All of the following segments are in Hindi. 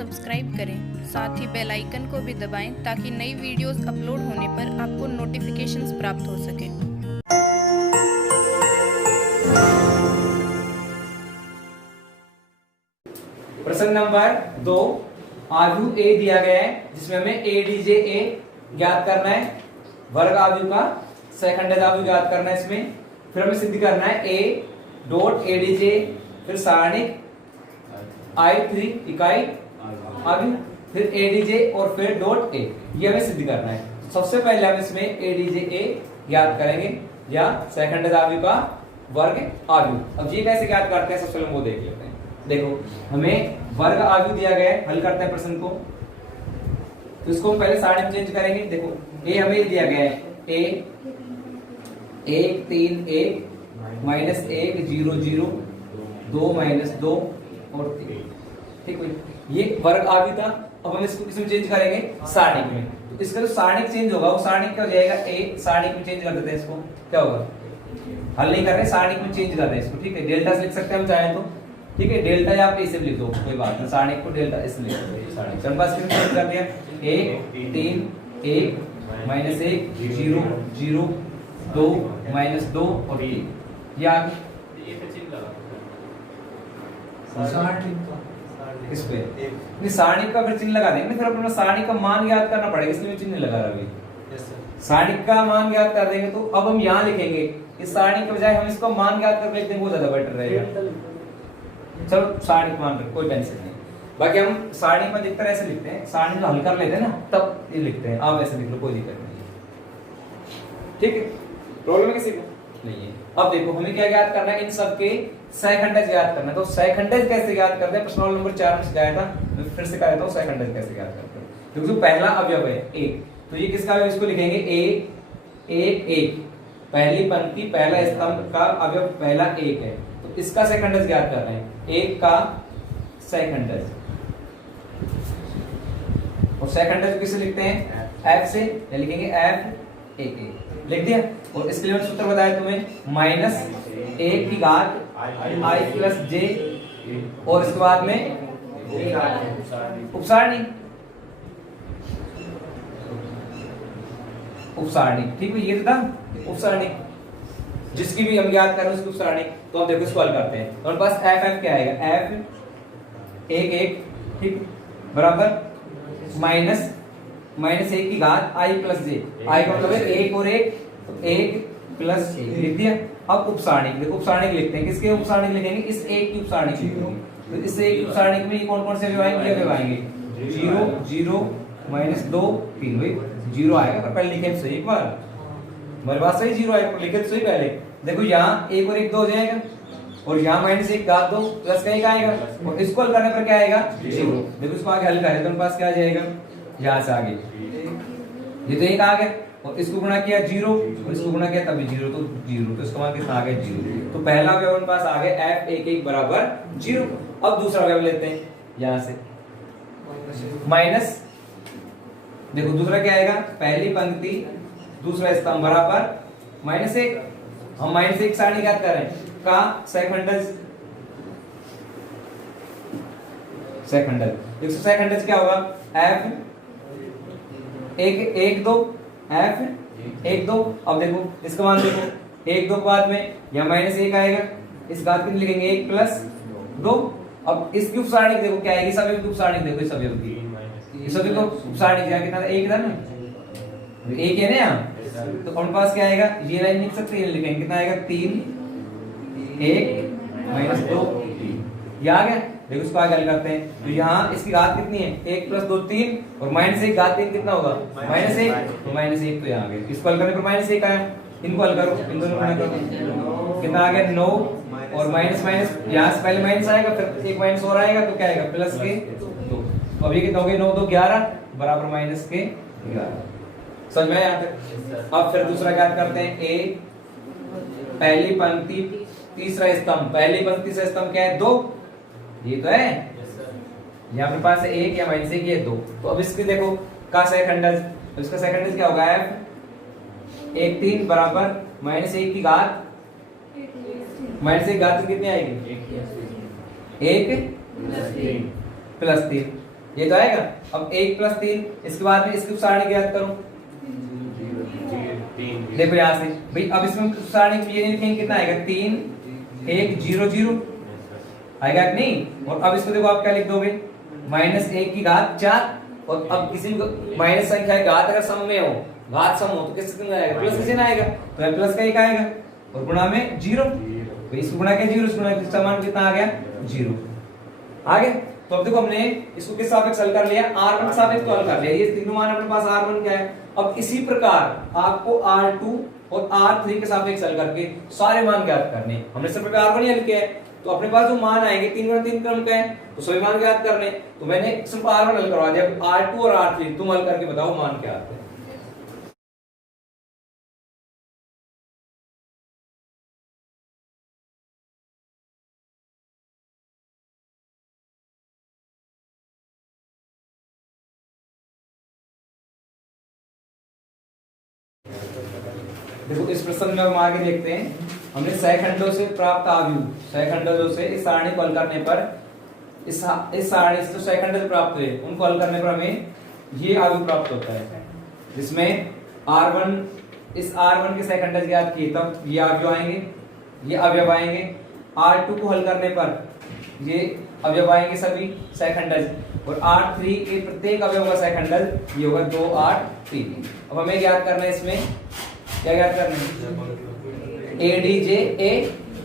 सब्सक्राइब करें, साथ ही बेल आइकन को भी दबाएं ताकि नई वीडियोस अपलोड होने पर आपको नोटिफिकेशंस प्राप्त हो सके। प्रश्न नंबर 2, आव्यूह ए दिया गया है जिसमें हमें ए डीजे ए ज्ञात करना है, वर्ग आव्यूह का सैखंडज आव्यूह ज्ञात करना है। इसमें फिर हमें सिद्ध करना है ए डॉट ए डीजे, फिर सारणिक I3 इकाई आव्यूह, फिर ए डीजे और फिर डॉट ए, ये हमें सिद्ध करना है। सबसे पहले हम इसमें ए डीजे ए ज्ञात करेंगे या सैखंडज आव्यूह का वर्ग आव्यूह। अब ये कैसे ज्ञात करते हैं, सबसे पहले वो देख लेते हैं। देखो, हमें वर्ग आव्यूह दिया गया है, हल करते हैं प्रश्न को। तो इसको हम पहले सारणी में चेंज करेंगे। देखो, ए हमें दिया गया है ए 1 3 1 -1 0 0 2 -2 और 3, ठीक है। ये वर्ग आव्यूह था। अब हम इसको इसमें चेंज करेंगे सारणिक में। तो इसका जो सारणिक चेंज होगा वो सारणिक क्या हो जाएगा, ए सारणिक में चेंज कर देते हैं इसको, क्या होगा, हल नहीं कर रहे, सारणिक में चेंज कर रहे हैं इसको, ठीक है। डेल्टा से लिख सकते हैं हम चाहें तो, ठीक है। डेल्टा या आप इसे लिख दो, कोई बात नहीं, सारणिक को डेल्टा इसे लिख दो। सारणिक चरण पास चेंज कर दिया, 1 3 1 -1 0 0 2 -2 और 1, ये आ गया इस पे। नहीं, सारणिक का फिर चिन्ह लगा देंगे, फिर अपना सारणिक का मान ज्ञात करना पड़ेगा, इसलिए चिन्ह लगा रहा अभी। सारणिक का मान ज्ञात कर देंगे तो अब हम यहाँ लिखेंगे इस सारणिक के बजाय हम इसको मान ज्ञात करके लिख देंगे, वो ज्यादा बेटर रहेगा। चलो सारणिक मान रहे, कोई टेंशन नहीं। बाकी हम सारणी में अधिकतर ऐसे लिखते हैं, सारणी को हल कर लेते हैं ना तब ये लिखते हैं, आप ऐसे लिख लो, कोई दिक्कत नहीं है, ठीक है। प्रॉब्लम है किसी को नहीं है। अब देखो, हमें क्या ज्ञात करना है, इन सब के सैखंडज ज्ञात करना है। तो सैखंडज कैसे ज्ञात करते हैं, प्रश्न नंबर 4 में सिखाया था, मैं फिर से कह देता हूं सैखंडज कैसे ज्ञात करते हैं। क्योंकि जो पहला अवयव है ए, तो ये किसका अवयव, इसको लिखेंगे ए 1 1, पहली पंक्ति पहला स्तंभ का अवयव पहला 1 है, तो इसका सैखंडज ज्ञात कर रहे हैं, 1 का सैखंडज। और सैखंडज किसे लिखते हैं, f से, या लिखेंगे f 1 1, लिख दिया। और इसके लिए सूत्र बताया तुम्हें, -1 की घात i प्लस j, और इसके बाद में उपसारणी, उपसारणी, ठीक है। ये था उपसारणी, जिसकी भी हम याद कर रहे हैं उसकी उपसारणी। तो हम देखो इसको हल करते हैं, तो हमारे पास f क्या आएगा, f 1 1, ठीक, बराबर -1 की घात i प्लस j, i का मतलब है 1 और 1, तो 1 प्लस 1 लिख दिया। अब उपसारणिक, देखो उपसारणिक लिखते हैं, किसके उपसारणिक लिखेंगे, इस 1 की उपसारणिक लिखेंगे। तो इस 1 की उपसारणिक में कौन कौन से अवयव आएंगे, अवयव आएंगे 0 0 -2 3, भाई 0 आएगा, पर पहले लिखे सही, एक बार हमारे पास सही 0 आएगा, लिखे तो सही पहले। देखो यहाँ 1 और 1 2 हो जाएगा, और यहाँ -1 घात 2 प्लस का 1 आएगा, और इसको हल करने पर क्या आएगा 0। देखो इसको आगे हल करें तो हमारे पास क्या आ जाएगा, यहाँ से आगे ये तो 1 आ गया, और इसको गुणा किया 0, और इसको गुणा किया तभी 0, तो 0, तो इसका मान कितना आ गया 0। तो पहला अवयव हमारे पास आ गया f 1 1 बराबर 0। अब दूसरा अवयव लेते हैं यहाँ से, माइनस, देखो दूसरा क्या आएगा, पहली पंक्ति दूसरा स्तंभ बराबर -1, हम -1 सारणी ज्ञात कर रहे हैं का सैखंडज, सैखंडज, देखो सैखंडज क्या होगा, f 1 1 2, f 1 2। अब देखो इसका मान देखो, 1 2 के बाद में या -1 आएगा, इस घात कितनी लिखेंगे 1 प्लस 2। अब इसकी उपसारणी देखो क्या आएगी, सभी की उपसारणी देखो, इस अवयव की, इस अवयव को उपसारणी क्या कितना था, 1 था ना, 1 है ना यहाँ, तो हमारे पास क्या आएगा, ये लाइन लिख सकते हैं, लिखेंगे कितना आएगा 3 1 -2 3, ये आ गया। देखो इसको आगे हल करते हैं, तो यहाँ इसकी घात कितनी है, 1 प्लस 2 3, और -1 घात 3 कितना होगा, -1, तो -1 तो यहाँ आ गया। इसको हल करने पर -1 आया, इनको हल करो, इन दोनों को करो, कितना आ गया 9, और माइनस माइनस यहाँ से पहले माइनस आएगा, फिर एक माइनस और आएगा, तो क्या आएगा प्लस के 2। तो अब ये कितना हो गया, 9 2 11 बराबर -11। समझ में आया? अब फिर दूसरा क्या करते हैं, ए पहली पंक्ति तीसरा स्तंभ, पहली पंक्ति से स्तंभ क्या है 2, ये तो है, यहाँ पे पास है 1 या -1 ये 2। तो अब इसकी देखो का सैखंडज, तो इसका सैखंडज क्या होगा, f 1 3 बराबर -1 की घात, -1 की घात कितनी आएगी, 1 प्लस 3, ये तो आएगा। अब 1 + 3, इसके बाद में इसकी सारणी ज्ञात करो। देखो यहाँ से भाई, अब इसमें सारणी ये नहीं लिखेंगे, कितना आएगा 3 1 0 0 आएगा कि नहीं। और अब इसको देखो आप क्या लिख दोगे, -1 की घात 4। और अब किसी माइनस संख्या की घात अगर सम में हो, घात सम हो, तो किससे कितना आएगा, प्लस किसी ना आएगा, तो m प्लस का 1 आएगा। और गुणा में 0, तो इसको गुणा के 0, इसको गुणा के समान कितना आ गया 0 आ गया। तो अब देखो हमने इसको किस सापेक्ष हल कर लिया, r1 के सापेक्ष तो हल कर लिया, ये तीनों मान अपने पास r1 क्या है। अब इसी प्रकार आपको r2 और r3 के सापेक्ष हल करके सारे मान ज्ञात करने। हमने सिर्फ r1 ही हल किया है, तो अपने पास जो मान आएंगे 3 क्रम का है, तो सभी मान ज्ञात करने। तो मैंने सिर्फ r1 हल करवा दिया, r2 और r3 तुम हल करके बताओ मान क्या आते हैं। देखो इस प्रश्न में हम आगे देखते हैं, हमने सहखंडों से प्राप्त आव्यूह, सहखंडों से इस सारणी को हल करने पर इस सारणी से जो सहखंड से प्राप्त हुए उनको हल करने पर हमें ये आव्यूह प्राप्त होता है, जिसमें r1 इस r1 के सहखंड ज्ञात किए तब ये आव्यूह आएंगे, ये अवयव आएंगे। r2 को हल करने पर ये अवयव आएंगे सभी सहखंडज, और r3 के प्रत्येक अवयव का सहखंडज ये होगा 2 8 3। अब हमें ज्ञात करना है, इसमें क्या ज्ञात करना है, ADJA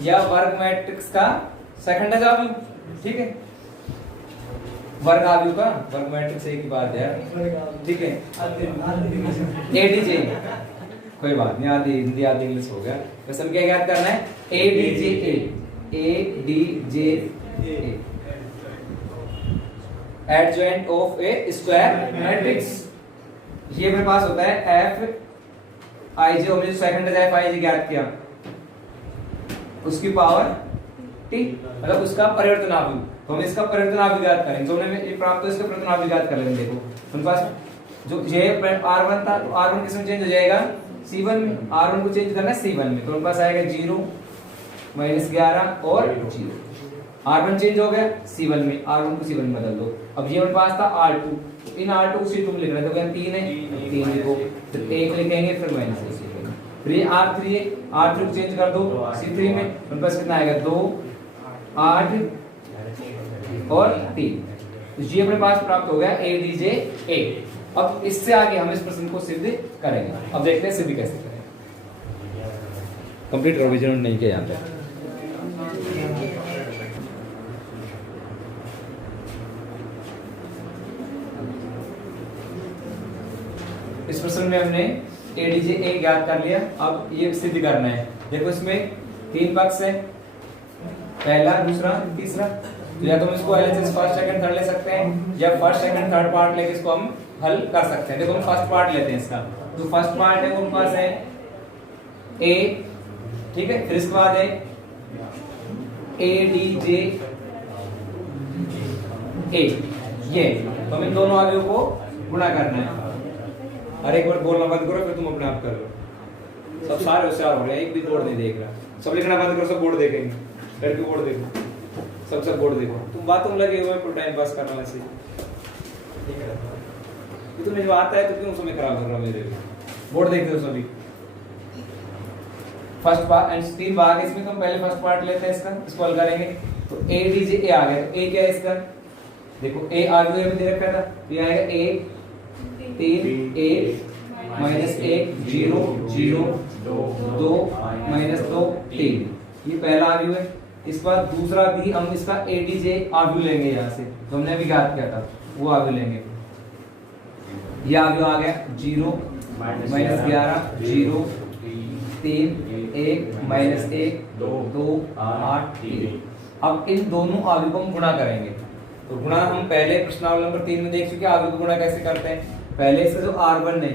या वर्ग मैट्रिक्स का सहखंडज आव्यूह। ठीक है, वर्ग आव्यूह का वर्ग मैट्रिक्स एक ही बात है, ठीक है। ADJ कोई बात नहीं, आधी हिंदी आधी इंग्लिश हो गया। बस हम क्या ज्ञात करना है, ADJA adjoint of A square matrix. ये मेरे पास होता है Fij, हमने जो सेकंड है Fij ज्ञात किया, उसकी पावर t, मतलब उसका परिवर्तन आव्यूह। तो हम इसका परिवर्तन आव्यूह ज्ञात करेंगे, तो हमने ये प्राप्त हो इसका परिवर्तन आव्यूह ज्ञात कर लेंगे। देखो हमारे पास जो ये r1 था, तो r1 किसमें चेंज हो जाएगा, c1 में। r1 को चेंज करना है c1 में, तो हमारे पास आएगा 0 -11 और 0। r1 चेंज हो गया c1 में, r1 को c1 में बदल दो। अब ये हमारे पास था r2, तो इन r2 को c2 में लिख रहे थे, तो 3 है 3 लिखो, फिर 1 लिखेंगे, फिर -1 लिखेंगे। फिर ये r3 है, r3 को चेंज कर दो c3 में, हमारे पास कितना आएगा 2 8 और 3। तो ये अपने पास प्राप्त हो गया ADJA। अब इससे आगे हम इस प्रश्न को सिद्ध करेंगे। अब देखते हैं सिद्ध कैसे करें। कंप्लीट रिवीजन नहीं किया यहाँ पे। इस प्रश्न में हमने ADJA ज्ञात कर लिया, अब ये सिद्ध करना है। देखो इसमें 3 पक्ष है, पहला दूसरा तीसरा, तो या तो हम इसको LHS फर्स्ट सेकंड थर्ड ले सकते हैं, या फर्स्ट सेकंड थर्ड पार्ट लेके इसको हम हल कर सकते हैं। देखो हम फर्स्ट पार्ट लेते हैं इसका, जो फर्स्ट पार्ट है वो हमारे पास है A, ठीक है। फिर इसके बाद है ADJA, ये तो हमें दोनों आव्यूह को गुणा करना है। अरे एक बार बोलना बंद करो, फिर तुम अपने आप कर लो। सब सारे होशियार हो रहे हैं, एक भी बोर्ड नहीं देख रहा। सब लिखना बंद करो, सब बोर्ड देखेंगे, करके बोर्ड देखो, सब बोर्ड देखो। तुम बातों लगे हुए हैं टाइम पास करना, वैसे ये तुम्हें जो आता है तो क्यों समय खराब कर रहा हो मेरे। बोर्ड देख दो सभी। फर्स्ट पार्ट एंड 3 भाग है इसमें, तो हम पहले फर्स्ट पार्ट लेते हैं इसका, इसको हल करेंगे। तो ADJA आ गया, तो A क्या है इसका, देखो A आव्यूह में दे रखा था, तो ये आएगा 1 3 1 -1 0 0 2 -2 3। ये पहला आव्यूह है। इस बार दूसरा भी हम इसका ADJ आव्यूह लेंगे, यहाँ से तो हमने भी ज्ञात किया था वो आव्यूह लेंगे। ये आव्यूह आ गया 0 -11 0 3 1 -1 2 8 3। अब इन दोनों आव्यूह को हम गुणा करेंगे। तो गुणा हम पहले प्रश्नावली नंबर 3 में देख चुके, आव्यूह को गुणा कैसे करते हैं। पहले इसका जो R1 है,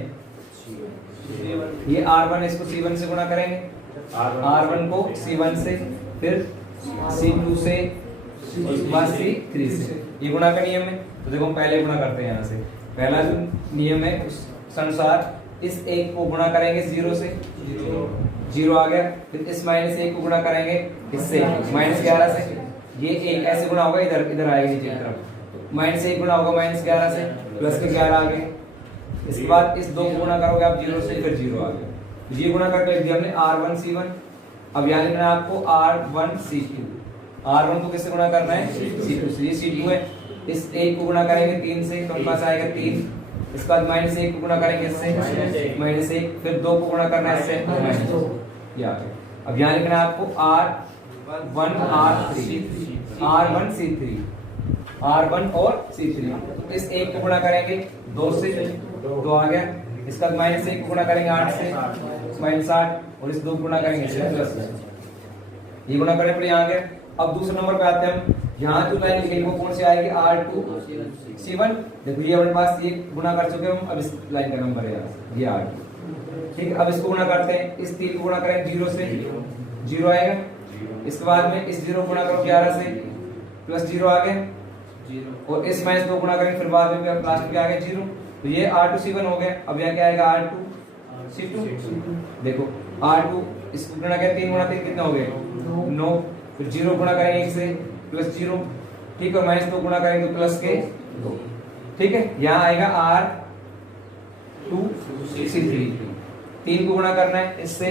ये R1 इसको C1 से गुणा करेंगे, R1 को C1 से, फिर C2 से, उसके बाद C3 से। ये गुणा का नियम है, तो देखो हम पहले गुणा करते हैं। यहाँ से पहला जो नियम है उस अनुसार इस 1 को गुणा करेंगे 0 से, 0 आ गया। फिर इस -1 को गुणा करेंगे इससे -11 से, ये 1 ऐसे गुणा होगा, इधर इधर आएगा नीचे की तरफ, तो माइनस 1 गुना होगा माइनस 11 से, प्लस के 11 आ गए। इसके बाद इस 2 को गुना करोगे आप 0 से, फिर 0 आ गया। ये गुना करके लिख दिया हमने R1C1। अब यहाँ लिखना है आपको R1C2। R1 को किससे गुना करना है? C2 से। ये C2 है। इस 1 को गुना करेंगे 3 से, तो पास आएगा 3। इसके बाद माइनस 1 को गुना करेंगे इससे, माइनस 1, फिर 2 को गुना करना है इससे, माइनस 2। ये आ गया। अब यहाँ लिखना है आपको R1 और C3। इस 1 को गुना करेंगे 2 से, 2 आ गया। इसका माइनस 1 को गुना करेंगे 8 से, माइनस 8, और इस 2 को गुना करेंगे इससे, प्लस। ये गुना करने पर यहाँ आ गया। अब दूसरे नंबर पे आते हैं हम। यहाँ जो लाइन लिखेंगे वो कौन सी आएगी? R2C1। देखो ये अपने पास ये गुना कर चुके हम। अब इस लाइन का नंबर है ये R2। ठीक है, अब इसको गुना करते हैं। इस 3 को गुना करेंगे 0 से, 0 आएगा। इसके बाद में इस 0 को गुना करो 11 से, प्लस 0 आ गया। और इस माइनस 2 गुना करेंगे, फिर बाद में लास्ट में क्या आ गया? 0। तो ये R2C1 हो गया। अब यहाँ क्या आएगा? R2C2। देखो R2 इसको गुना किया 3 गुना 3 कितना हो गए? 9। फिर 0 गुना करेंगे 1 से, प्लस 0। ठीक है, माइनस 2 गुना करेंगे तो प्लस के 2। ठीक है, यहाँ आएगा R2C3। 3 को गुना करना है इससे,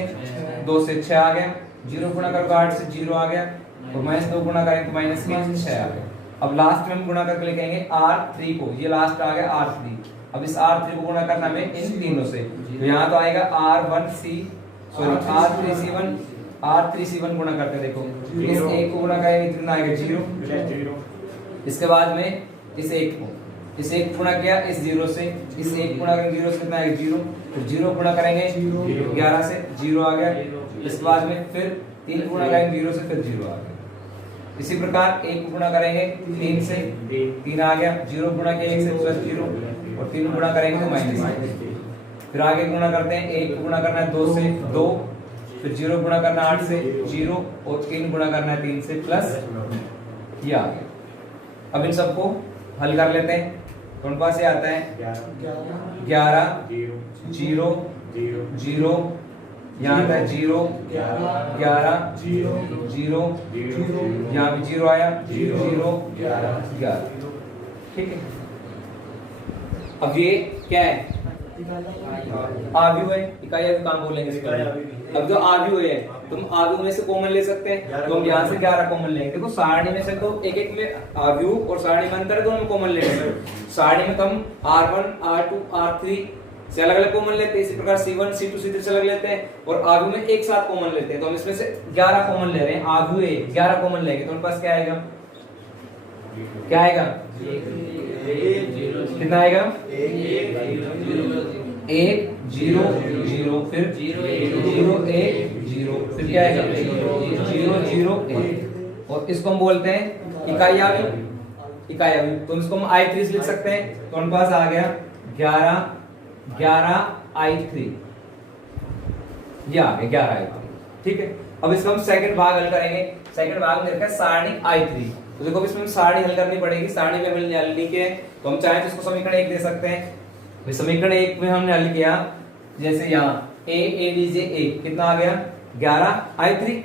2 से 6 आ गया। 0 गुना करोगे 8 से, 0 आ गया। और माइनस 2 गुना करेंगे तो माइनस के 6 आ गया। अब लास्ट में हम गुना करके लिखेंगे R3 को। ये लास्ट आ गया R3। अब इस R3 को गुना करना हमें इन तीनों से। तो यहाँ तो आएगा R3C1 गुना करते हैं। देखो इस 1 को गुना करेंगे कितना आएगा? 0। इसके बाद में इस 1 को गुना किया इस 0 से, इस 1 गुना करेंगे 0 से कितना आएगा? 0। फिर 0 गुना करेंगे 11 से, 0 आ गया। इसके बाद में फिर 3 गुना करेंगे 0 से, फिर 0 आ गया। इसी प्रकार 1 को गुना करेंगे 3 से, 3 आ गया। 0 गुना किया 1 से, प्लस 0, और 3 गुना करेंगे तो माइनस। फिर आगे गुना करते हैं। 1 को गुना करना है 2 से, 2। फिर 0 गुना करना 8 से, 0, और 3 गुना करना है 3 से, प्लस। ये आ गया। अब इन सबको हल कर लेते हैं। कौन पास से आता है? 11 0 0, यहाँ आता है 0 11 0, यहाँ भी 0 आया, 0 11। ठीक है, अब ये क्या है? आव्यूह है। इकाई आव्यूह काम बोलेंगे इसको। अब जो आव्यूह है, तुम आव्यूह में से कॉमन ले सकते हैं। तो हम यहाँ से 11 कॉमन लेंगे। देखो सारणी में से तो एक एक में आव्यूह और सारणी में अंतर है, दोनों में कॉमन लेंगे। सारणी में तो हम R1 R2 R3 से अलग अलग कॉमन लेते हैं। इसी प्रकार C1 C2 C3 से अलग लेते हैं, और आव्यूह में एक साथ कॉमन लेते हैं। तो हम इसमें से 11 कॉमन ले रहे हैं। आव्यूह है, 11 कॉमन लेंगे तो उनके पास क्या आएगा? क्या आएगा? कितना आएगा? 1 0 0, फिर 0 1 0, फिर क्या आएगा? 0 0 1। और इसको हम बोलते हैं इकाई आव्यूह। इकाई आव्यूह, तो इसको हम I3 से लिख सकते हैं। तो उनके पास आ गया 11 I3। ये आ गया 11 I3। ठीक है, अब इसका हम सेकंड भाग हल करेंगे। सेकंड भाग में रखा है सारणी I3। तो देखो इसमें सारणी हल करनी पड़ेगी। सारणी में हमने हल नहीं किया है, तो हम चाहें तो इसको समीकरण 1 दे सकते हैं। समीकरण 1 में हमने हल किया, जैसे यहाँ A कितना आ गया? 11 I3।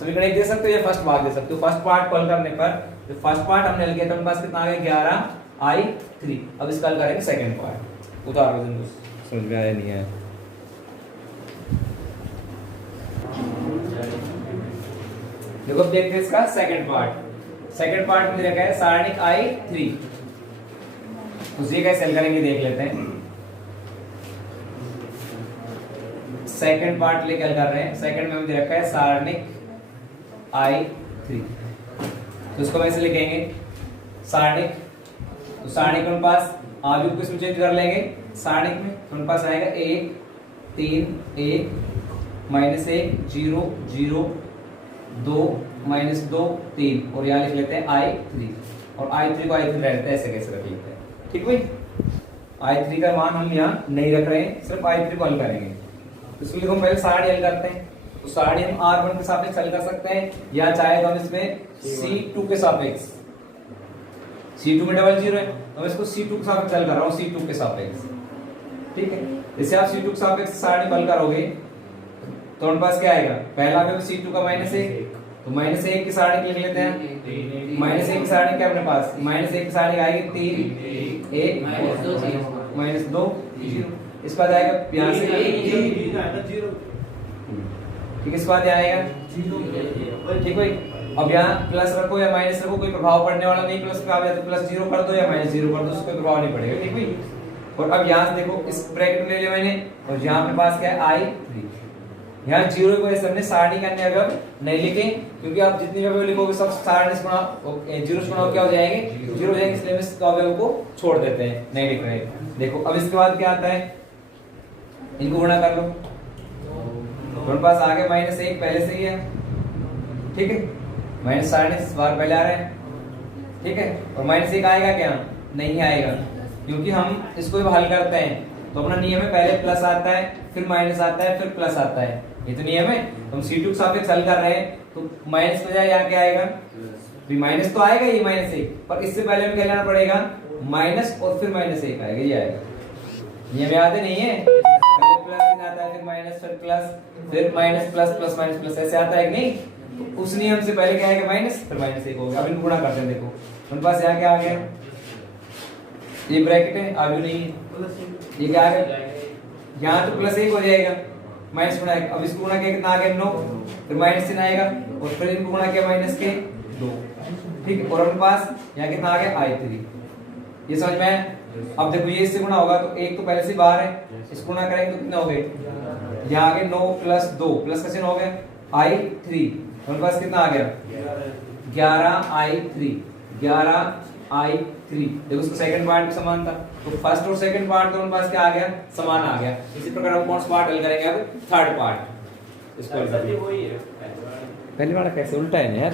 समीकरण 1 दे सकते हो या फर्स्ट भाग दे सकते हो। फर्स्ट पार्ट को हल करने पर जो फर्स्ट पार्ट हमने हल किया तो हमारे पास कितना आ गया? 11 I3। अब इसका हल करेंगे सेकंड पार्ट। उतारो, समझ में आया नहीं है? देखो अब देखते हैं इसका सेकंड पार्ट। सेकंड पार्ट में रखा है सारणी I3। उसी का हल करेंगे, देख लेते हैं। सेकंड पार्ट लेके हल कर रहे हैं। सेकंड में मुझे रखा है सारणी I3। तो इसको वैसे लिखेंगे सारणी। तो सारणी के पास आव्यूह को इसमें चेंज कर लेंगे। सारणी में तो पास आएगा 1 3 1 -1 0 0 2 -2 3, और यहाँ लिख लेते हैं I3। और I3 को I3 रहता है, ऐसे कैसे रख लेते हैं? ठीक भाई, I3 का मान हम यहाँ नहीं रख रहे हैं, सिर्फ I3 को हल करेंगे। इसके लिए हम पहले सारणी हल करते हैं। तो सारणी हम R1 के सापेक्ष हल कर सकते हैं, या चाहे तो हम इसमें C2 के सापेक्ष। C2 में डबल 0 है, तो मैं इसको C2 के सापेक्ष हल कर रहा हूँ। C2 के सापेक्ष, ठीक है। जैसे आप C2 के सापेक्ष सारणी हल करोगे तो उनके पास क्या आएगा? पहला में C2 का -1, तो -1 की सारणी लिख लेते हैं। -1 की सारणी क्या अपने पास, -1 की सारणी आएगी 3 1 -2 0। इसके बाद आएगा यहाँ से ठीक, इसके बाद आएगा ठीक भाई। अब यहाँ प्लस रखो या माइनस रखो, कोई प्रभाव पड़ने वाला नहीं। प्लस का तो प्लस 0 कर दो या -0 कर दो, उसको कोई प्रभाव नहीं पड़ेगा ठीक भाई। और अब यहाँ से देखो इस ब्रैकेट ले लिया मैंने, और यहाँ पे पास क्या है I3। यहाँ 0 को ऐसे हमने सारणी का अन्य अवयव नहीं लिखे, क्योंकि आप जितनी अवयव लिखोगे सब सारणी से गुणा 0 से गुणा क्या हो जाएंगे, 0 हो जाएंगे, इसलिए हम इस अवयव को छोड़ देते हैं, नहीं लिख रहे। देखो अब इसके बाद क्या आता है, इनको गुणा कर लो। हमारे पास आगे -1 पहले से ही है ठीक है, माइनस सारणी बार पहले आ रहे हैं ठीक है। और -1 आएगा क्या, नहीं आएगा, क्योंकि हम इसको हल करते हैं तो अपना नियम है पहले प्लस आता है फिर माइनस आता है फिर प्लस आता है, ये तो नियम है। तो हम C2 के सापेक्ष हल कर रहे हैं तो माइनस में जाए यहाँ क्या आएगा, भी माइनस तो आएगा ये -1, पर इससे पहले हमें क्या लेना पड़ेगा, माइनस और फिर -1 आएगा, ये आएगा। नियम याद है नहीं है, पहले प्लस आता है फिर माइनस फिर प्लस फिर minus plus plus minus plus, ऐसे आता है कि नहीं। तो उस नियम से पहले क्या आएगा, माइनस फिर -1 हो गया। अब इनको गुणा करते हैं, देखो उनके पास यहाँ क्या आ गया, ये ब्रैकेट है आगे नहीं है, ये क्या आ गया, यहाँ तो +1 हो जाएगा, माइनस गुणा 1। अब इसको गुणा किया कितना आ गया 9, फिर -3 आएगा, और फिर इनको गुणा किया -2 ठीक है। और अपने पास यहाँ कितना आ गया I3, ये समझ में आया। अब देखो ये इससे गुणा होगा तो 1 तो पहले से बाहर है, इसको गुणा करेंगे तो कितना हो गए, यहाँ आगे 9 + 2 प्लस का चिन्ह हो गया I3, अपने पास कितना आ गया 11I3, 11I3। देखो उसका सेकंड पार्ट भी समान था, तो फर्स्ट और सेकंड पार्ट तो उनके पास क्या आ गया, समान आ गया। इसी प्रकार हम कौन सा पार्ट हल करेंगे, अब थर्ड पार्ट। इसको पहले वाला कैसे उल्टा है ना यार,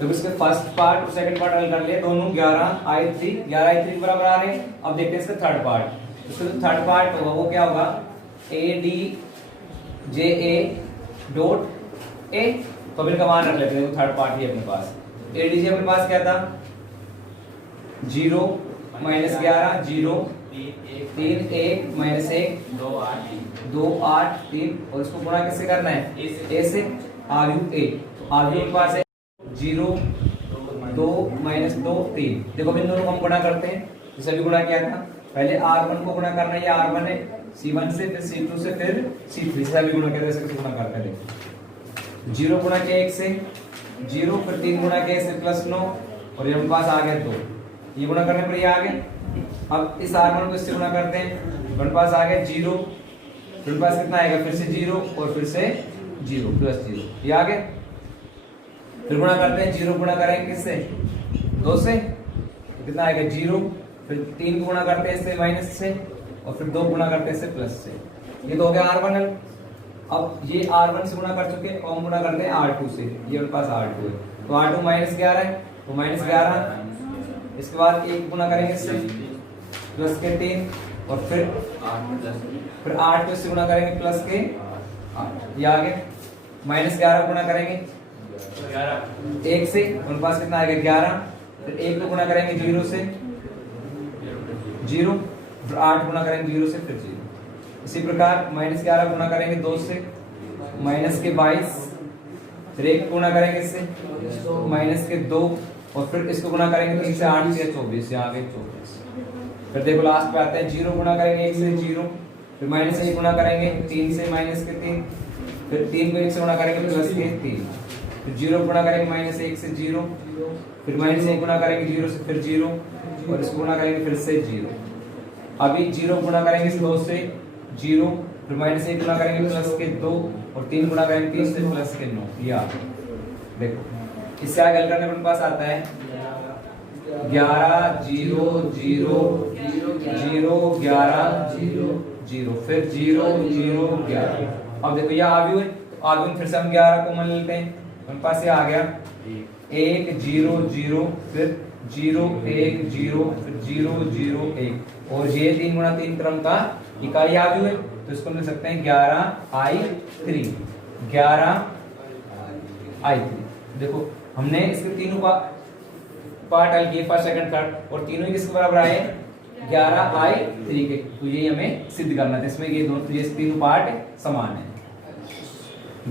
तो इसके फर्स्ट पार्ट और सेकंड पार्ट हल कर लिए दोनों, 11I3 के बराबर आ रहे हैं। अब देखते हैं इसका थर्ड पार्ट। इसका जो थर्ड पार्ट होगा वो क्या होगा, ADJA डॉट A, तो इनका मान रख लेते हैं, थर्ड पार्ट ही अपने पास। ADJ अपने पास क्या था, 0 -11 0 3 1 -1 2 8 3, और इसको गुणा किससे करना है, A से, आव्यूह A। तो आव्यूह के पास है 0 2 -2 3। देखो इन दोनों को हम गुणा करते हैं, जैसे अभी गुणा किया था, पहले R1 को गुणा करना है, ये R1 है, C1 से फिर C2 से फिर C3 से, अभी गुणा किया था इसको गुणा करते हैं। देखो 0 गुणा किया 1 से 0, फिर 3 गुणा किया इससे +9, और ये हमारे पास आ गया 2, ये गुणा करने पर ये आ गया। अब इस R1 को इससे गुणा करते हैं, हमारे पास आ गया 0, फिर पास कितना आएगा, फिर से 0 और फिर से 0 +0, ये आ गया। फिर गुणा करते हैं, 0 गुणा करेंगे किससे, 2 से, तो कितना आएगा 0, फिर 3 को गुणा करते हैं इससे माइनस से, और फिर 2 गुणा करते हैं इससे प्लस से, ये तो हो गया R1। अब ये R1 से गुणा कर चुके, और हम गुणा करते हैं R2 से, ये मेरे पास R2 है, तो R2 -11 है, तो -11। इसके बाद 1 गुणा करेंगे इससे प्लस के 3, और फिर 8 को इससे गुणा करेंगे प्लस के 8, ये आ गया। -11 गुणा करेंगे 1 से, उनके पास कितना आएगा 11, फिर 1 को गुणा करेंगे 0 से 0, फिर 8 गुणा करेंगे 0 से फिर 0। इसी प्रकार -11 गुणा करेंगे 2 से -22, फिर 1 गुणा करेंगे इससे -2, और फिर इसको गुणा करेंगे 3 से 8 से 24, यहाँ आ गए 24। फिर देखो लास्ट पे आते हैं, 0 गुणा करेंगे 1 से 0, फिर -1 गुणा करेंगे 3 से -3, फिर 3 को 1 से गुणा करेंगे +3, फिर 0 गुणा करेंगे -1 से 0, फिर -1 गुणा करेंगे 0 से फिर 0, और इसको गुणा करेंगे फिर से 0। अभी 0 गुणा करेंगे 2 से 0, फिर -1 गुणा करेंगे +2, और 3 गुणा करेंगे 3 से +9, ये आ गया। देखो इससे आगे हल करने पर पास आता है 11 0 0 0 11 0, फिर 0 0 11। अब देखो ये आव्यूह है, तो आव्यूह में फिर से हम 11 को मान लेते हैं, हमारे पास ये आ गया 1 0 0, फिर 0 1 0, फिर 0 0 1, और ये 3 गुणा 3 क्रम का इकाई आव्यूह है, तो इसको लिख सकते हैं 11I3, 11I3। देखो हमने इसके तीनों का पार्ट हल किए फर्स्ट सेकंड थर्ड और तीनों ही किसके बराबर आए 11i3 के। तो ये हमें सिद्ध करना था, इसमें ये दोनों ये तीनों पार्ट समान है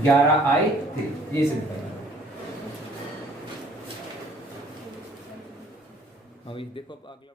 11i3 ये सिद्ध करना। अभी देखो अगला